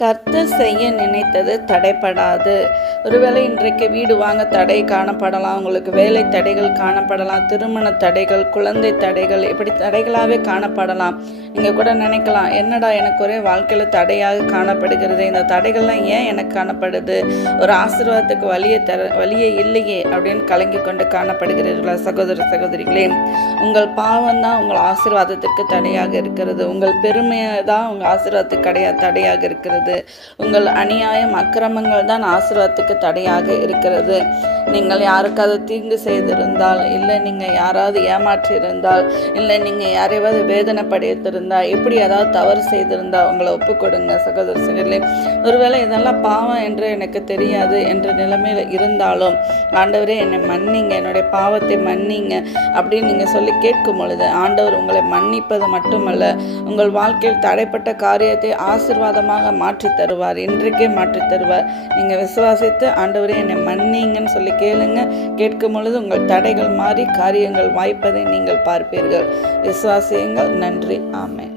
கர்த்தர் செய்ய நினைத்தது தடைப்படாது. ஒருவேளை இன்றைக்கு வீடு வாங்க தடை காணப்படலாம், உங்களுக்கு வேலை தடைகள் காணப்படலாம், திருமண தடைகள், குழந்தை தடைகள், இப்படி தடைகளாகவே காணப்படலாம். நீங்கள் கூட நினைக்கலாம், என்னடா எனக்கு ஒரே வாழ்க்கையில் தடையாக காணப்படுகிறது, இந்த தடைகள்லாம் ஏன் எனக்கு காணப்படுது, ஒரு ஆசீர்வாதத்துக்கு வழியே இல்லையே அப்படின்னு கலங்கி கொண்டு காணப்படுகிறீர்களா? சகோதர சகோதரிகளே, உங்கள் பாவம் தான் உங்கள் ஆசீர்வாதத்திற்கு தடையாக இருக்கிறது. உங்கள் பெருமையை தான் உங்கள் ஆசீர்வாதத்துக்கு தடையாக இருக்கிறது. உங்கள் அநியாயம் அக்கிரமங்கள் தான் ஆசீர்வாதத்துக்கு தடையாக இருக்கிறது. நீங்கள் யாருக்காவது தீங்கு செய்திருந்தால், இல்லை நீங்கள் யாராவது ஏமாற்றி இருந்தால், இல்லை நீங்கள் யாரையாவது வேதனைப்படுத்தியிருந்தால், இப்படி ஏதாவது தவறு செய்திருந்தால் உங்களை ஒப்புக்கொடுங்க சகோதர சகோதரிகளே. ஒருவேளை இதெல்லாம் பாவம் என்று எனக்கு தெரியாது என்ற நிலைமையில் இருந்தாலும், ஆண்டவரே என்னை மன்னிங்க, என்னுடைய பாவத்தை மன்னிங்க அப்படின்னு நீங்கள் சொல்லி கேட்கும் பொழுது ஆண்டவர் உங்களை மன்னிப்பது மட்டுமல்ல, உங்கள் வாழ்க்கையில் தடைப்பட்ட காரியத்தை ஆசீர்வாதமாக மாற்றி தருவார். இன்றைக்கே மாற்றி தருவார். நீங்கள் விசுவாசித்து ஆண்டவரே என்னை மன்னிங்கன்னு சொல்லி கேளுங்க. கேட்கும் பொழுது உங்கள் தடைகள் மாறி காரியங்கள் வாய்ப்பதை நீங்கள் பார்ப்பீர்கள். விசுவாசியுங்கள். நன்றி. ஆமென்.